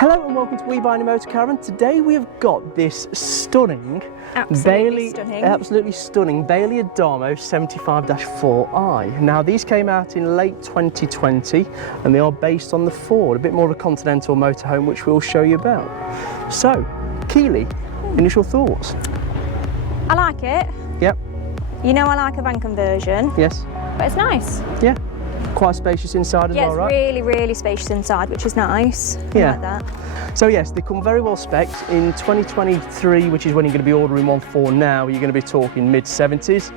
Hello and welcome to We Buy Any Motor Caravan. Today we have got this stunning, absolutely stunning Bailey Adamo 75-4i. Now these came out in late 2020 and they are based on the Ford, a bit more of a continental motorhome which we'll show you about. So, Keeley, initial thoughts? I like it. Yep. You know I like a van conversion. Yes. But it's nice. Yeah. Quite spacious inside as well, right? Yeah, it's really spacious inside, which is nice. Yeah. I like that. So yes, they come very well spec'd. In 2023, which is when you're going to be ordering one for now, you're going to be talking mid-70s.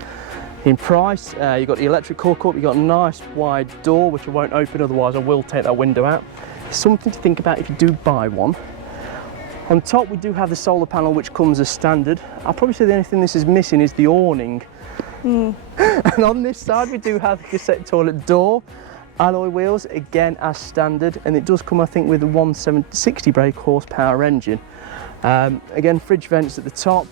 In price, you've got the electric hookup, you've got a nice wide door, which I won't open, otherwise I will take that window out. Something to think about if you do buy one. On top, we do have the solar panel, which comes as standard. I'll probably say the only thing this is missing is the awning. And on this side we do have the cassette toilet door, alloy wheels again as standard, and it does come I think with a 160 brake horsepower engine. Again, fridge vents at the top,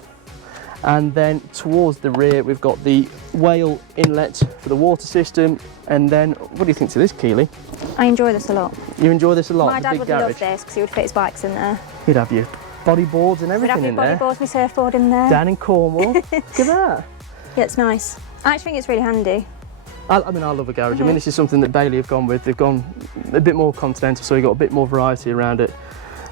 and then towards the rear we've got the whale inlet for the water system. And then what do you think to this, Keeley? I enjoy this a lot. You enjoy this a lot? My dad would love this because he would fit his bikes in there. You'd have your bodyboards and everything in there. We'd have your bodyboards, my surfboard in there. Down in Cornwall. Look at that. Yeah, it's nice. I actually think it's really handy. I mean, I love a garage. I mean, this is something that Bailey have gone with. They've gone a bit more continental, so you've got a bit more variety around it.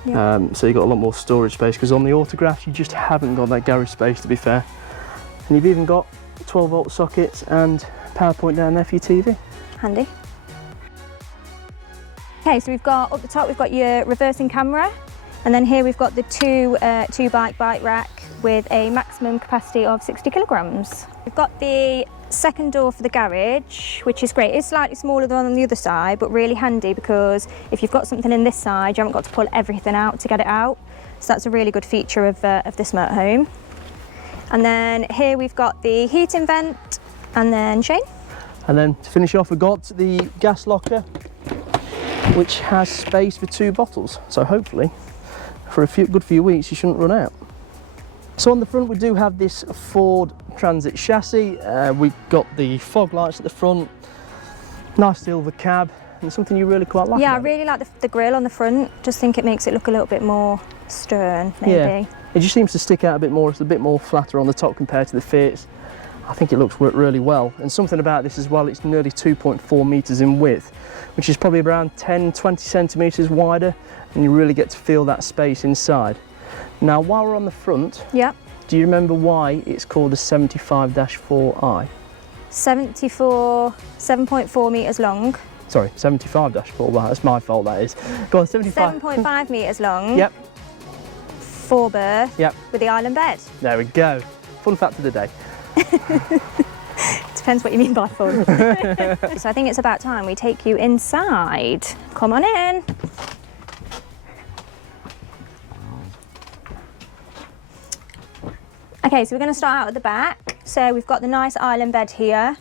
Yeah. So you've got a lot more storage space, because on the Autographs you just haven't got that garage space, to be fair. And you've even got 12-volt sockets and power point down there for your TV. Handy. Okay, so we've got up the top, we've got your reversing camera, and then here we've got the two bike rack with a maximum capacity of 60 kilograms. We've got the second door for the garage, which is great. It's slightly smaller than on the other side, but really handy because if you've got something in this side, you haven't got to pull everything out to get it out. So that's a really good feature of this motorhome. And then here we've got the heating vent, and then Shane. And then to finish off, we've got the gas locker, which has space for 2 bottles. So hopefully, for a good few weeks, you shouldn't run out. So on the front we do have this Ford Transit chassis. We've got the fog lights at the front, nice silver cab, and something you really quite like. Yeah, I really like the grille on the front. Just think it makes it look a little bit more stern, maybe. Yeah, it just seems to stick out a bit more. It's a bit more flatter on the top compared to the Fiats. I think it looks really well. And something about this as well, it's nearly 2.4 metres in width, which is probably around 10-20 centimetres wider, and you really get to feel that space inside. Now, while we're on the front, do you remember why it's called a 75-4i? 7.4 metres long. Sorry, 75-4, well, that's my fault, that is. Go on, 7.5 metres long. Yep. 4 berth. Yep. With the island bed. There we go. Fun fact of the day. Depends what you mean by fun. So I think it's about time we take you inside. Come on in. Okay, so we're going to start out at the back. So we've got the nice island bed here,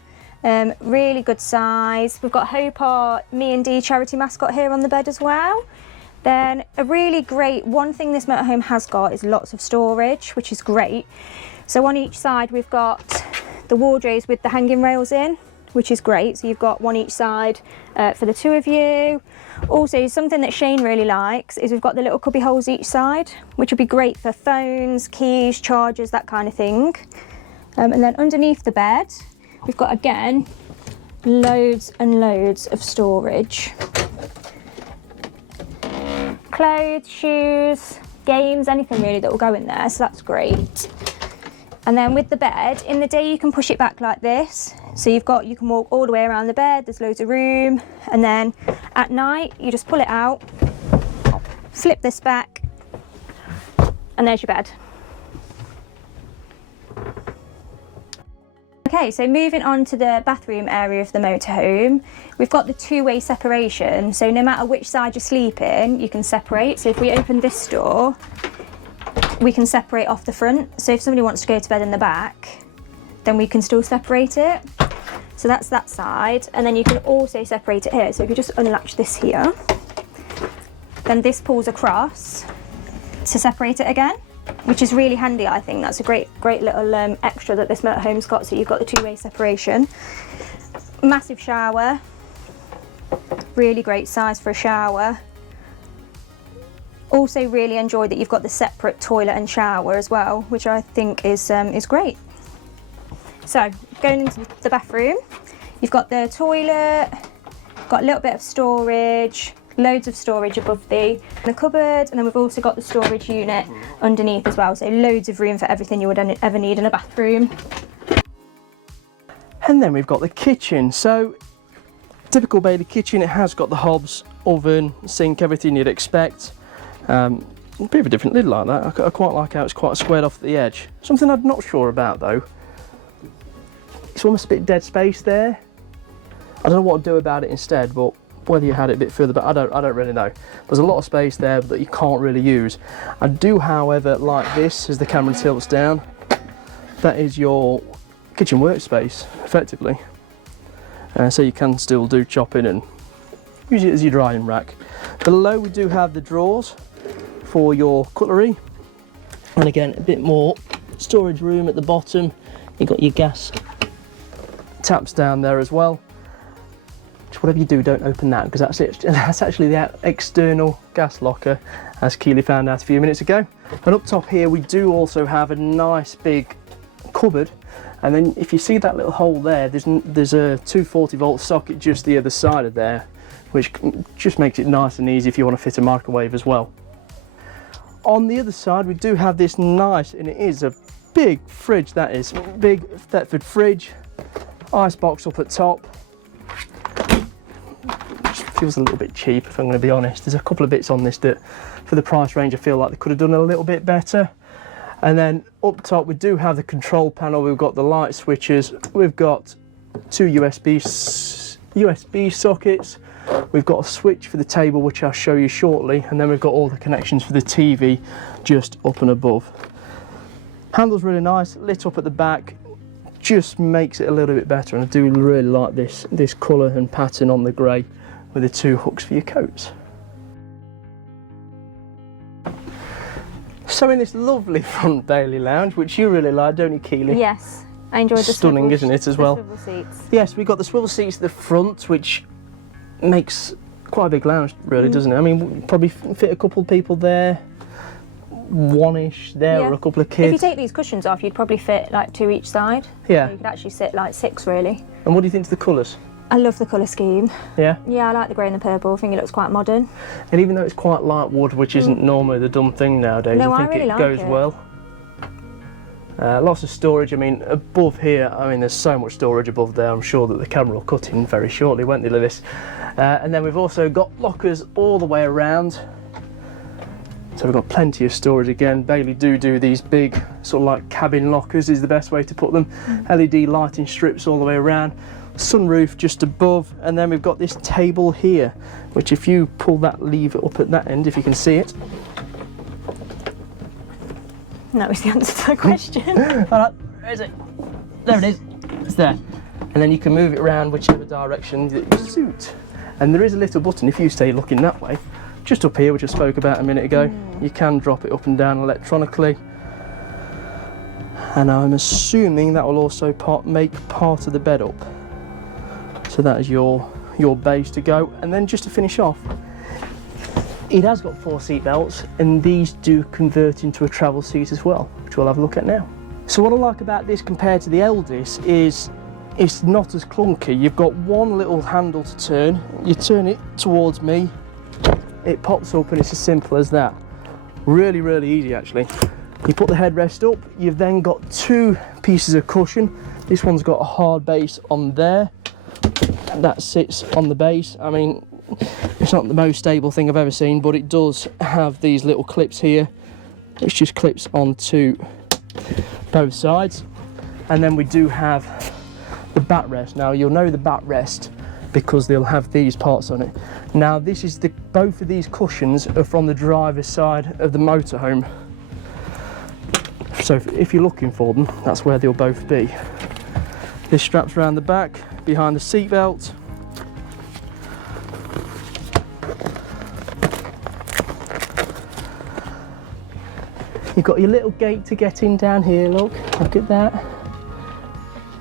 really good size. We've got Hope, our Me and Dee charity mascot, here on the bed as well. Then a really great, one thing this motorhome has got is lots of storage, which is great. So on each side we've got the wardrobes with the hanging rails in, which is great. So you've got one each side for the 2 of you. Also, something that Shane really likes is we've got the little cubby holes each side, which would be great for phones, keys, chargers, that kind of thing. And then underneath the bed, we've got, again, loads and loads of storage. Clothes, shoes, games, anything really that will go in there, so that's great. And then with the bed, in the day you can push it back like this. So you can walk all the way around the bed, there's loads of room. And then at night, you just pull it out, flip this back, and there's your bed. Okay, so moving on to the bathroom area of the motorhome, we've got the 2-way separation. So no matter which side you're sleeping, you can separate. So if we open this door, we can separate off the front. So if somebody wants to go to bed in the back, then we can still separate it. So that's that side. And then you can also separate it here. So if you just unlatch this here, then this pulls across to separate it again, which is really handy, I think. That's a great little extra that this motorhome's got. So you've got the 2-way separation. Massive shower, really great size for a shower. Also really enjoy that you've got the separate toilet and shower as well, which I think is great. So going into the bathroom, you've got the toilet, got a little bit of storage, loads of storage above the cupboard, and then we've also got the storage unit underneath as well, so loads of room for everything you would ever need in a bathroom. And then we've got the kitchen. So typical Bailey kitchen, it has got the hobs, oven, sink, everything you'd expect. A bit of a different lid like that. I quite like how it's quite squared off at the edge. Something I'm not sure about though, it's almost a bit dead space there. I don't know what I'd do about it instead, but whether you had it a bit further back, I don't really know. There's a lot of space there that you can't really use. I do, however, like this as the camera tilts down. That is your kitchen workspace, effectively. So you can still do chopping and use it as your drying rack. Below we do have the drawers for your cutlery. And again, a bit more storage room at the bottom. You've got your gas taps down there as well. Just whatever you do, don't open that, because that's it. That's actually the external gas locker, as Keeley found out a few minutes ago. And up top here we do also have a nice big cupboard, and then if you see that little hole there, there's a 240-volt socket just the other side of there, which just makes it nice and easy if you want to fit a microwave as well. On the other side we do have this nice, and it is a big fridge, that is, big Thetford fridge, ice box up at top. Just feels a little bit cheap, if I'm going to be honest. There's a couple of bits on this that for the price range I feel like they could have done a little bit better. And then up top we do have the control panel, we've got the light switches, we've got two USB sockets, we've got a switch for the table which I'll show you shortly, and then we've got all the connections for the TV just up and above. Handle's really nice, lit up at the back, just makes it a little bit better, and I do really like this colour and pattern on the grey with the two hooks for your coats. So in this lovely front Bailey lounge, which you really like, don't you, Keeley? Yes, I enjoyed the stunning, swivel, isn't it, as well? Swivel seats. Yes, we've got the swivel seats at the front, which makes quite a big lounge, really, doesn't it? I mean, probably fit a couple of people there, one-ish there, or a couple of kids. If you take these cushions off, you'd probably fit like two each side. Yeah. So you could actually sit like six, really. And what do you think of the colours? I love the colour scheme. Yeah? Yeah, I like the grey and the purple. I think it looks quite modern. And even though it's quite light wood, which isn't normally the dumb thing nowadays, No, I think I really it like goes it. well. Lots of storage. I mean, above here, I mean, there's so much storage above there. I'm sure that the camera will cut in very shortly, won't they, Lewis? And then we've also got lockers all the way around. So we've got plenty of storage again. Bailey do these big sort of like cabin lockers is the best way to put them. LED lighting strips all the way around. Sunroof just above, and then we've got this table here, which if you pull that lever up at that end, if you can see it. And that was the answer to the question. Alright, where is it? There it is. It's there. And then you can move it around whichever direction that you suit. And there is a little button, if you stay looking that way, just up here, which I spoke about a minute ago. You can drop it up and down electronically. And I'm assuming that will also make part of the bed up. So that is your base to go. And then just to finish off, it has got 4 seat belts, and these do convert into a travel seat as well, which we'll have a look at now. So what I like about this compared to the eldest is it's not as clunky. You've got one little handle to turn. You turn it towards me, it pops up, and it's as simple as that. Really, really easy actually. You put the headrest up, you've then got 2 pieces of cushion. This one's got a hard base on there. That sits on the base. I mean, it's not the most stable thing I've ever seen, but it does have these little clips here. It just clips onto both sides. And then we do have the backrest. Now you'll know the backrest because they'll have these parts on it. Now this is both of these cushions are from the driver's side of the motorhome. So if you're looking for them, that's where they'll both be. This straps around the back, behind the seat belt. You've got your little gate to get in down here, look at that.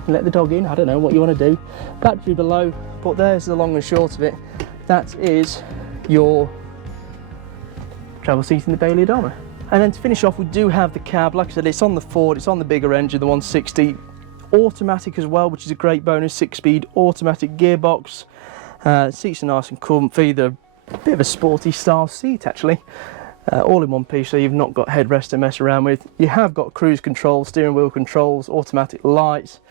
Let the dog in, I don't know what you want to do. Battery below, but there's the long and short of it. That is your travel seat in the Bailey Adamo. And then to finish off, we do have the cab. Like I said, it's on the Ford, it's on the bigger engine, the 160. Automatic as well, which is a great bonus. 6-speed automatic gearbox. Seats are nice and comfy. They're a bit of a sporty style seat actually. All in one piece, so you've not got headrest to mess around with. You have got cruise control, steering wheel controls, automatic lights.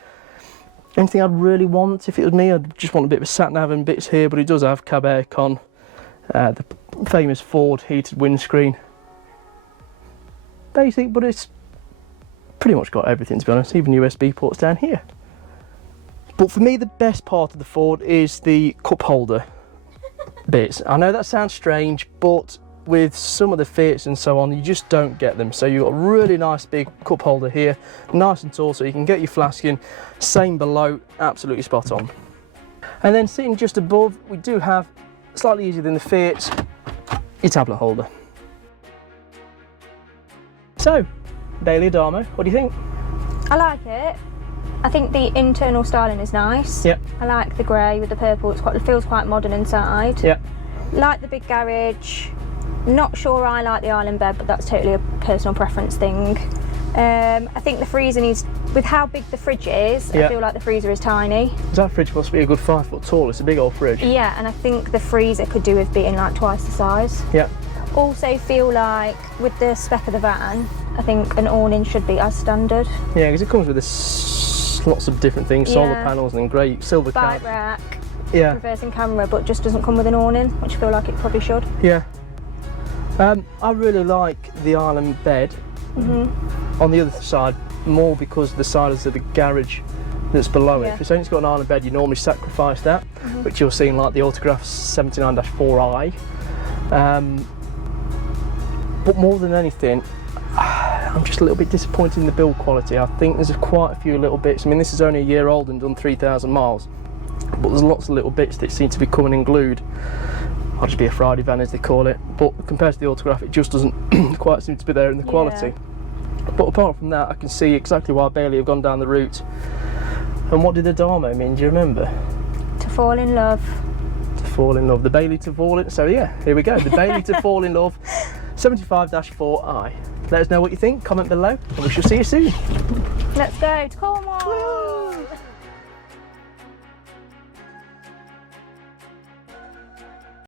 Anything I'd really want, if it was me, I'd just want a bit of a sat nav and bits here, but it does have cab aircon, the famous Ford heated windscreen. Basic, but it's pretty much got everything, to be honest, even USB ports down here. But for me, the best part of the Ford is the cup holder bits. I know that sounds strange, but with some of the Fiats and so on, you just don't get them. So you've got a really nice big cup holder here, nice and tall, so you can get your flask in. Same below, absolutely spot on. And then sitting just above, we do have, slightly easier than the Fiats, your tablet holder. So, Bailey Adamo, what do you think? I like it. I think the internal styling is nice. Yep. I like the grey with the purple. It feels quite modern inside. Yep. Like the big garage. Not sure I like the island bed, but that's totally a personal preference thing. I think the freezer needs, with how big the fridge is, yep. I feel like the freezer is tiny. That fridge must be a good 5 foot tall. It's a big old fridge. Yeah, and I think the freezer could do with being like twice the size. Yeah. Also feel like with the spec of the van, I think an awning should be as standard. Yeah, because it comes with lots of different things, solar panels and great silver bike cab. rack, yeah, reversing camera, but just doesn't come with an awning, which I feel like it probably should. Yeah. I really like the island bed. On the other side, more because the size of the garage that's below it. If it's only got an island bed, you normally sacrifice that, which you'll see in like the Autograph 79-4i. But more than anything, I'm just a little bit disappointed in the build quality. I think there's quite a few little bits. I mean, this is only a year old and done 3,000 miles, but there's lots of little bits that seem to be coming unglued. I'll just be a Friday van, as they call it, but compared to the Autograph, it just doesn't quite seem to be there in the quality. But apart from that, I can see exactly why Bailey have gone down the route. And what did Adamo mean, do you remember? To fall in love. To fall in love. The Bailey to fall in, so yeah, here we go. The Bailey to fall in love, 75-4i. Let us know what you think, comment below, and we shall see you soon. Let's go to Cornwall.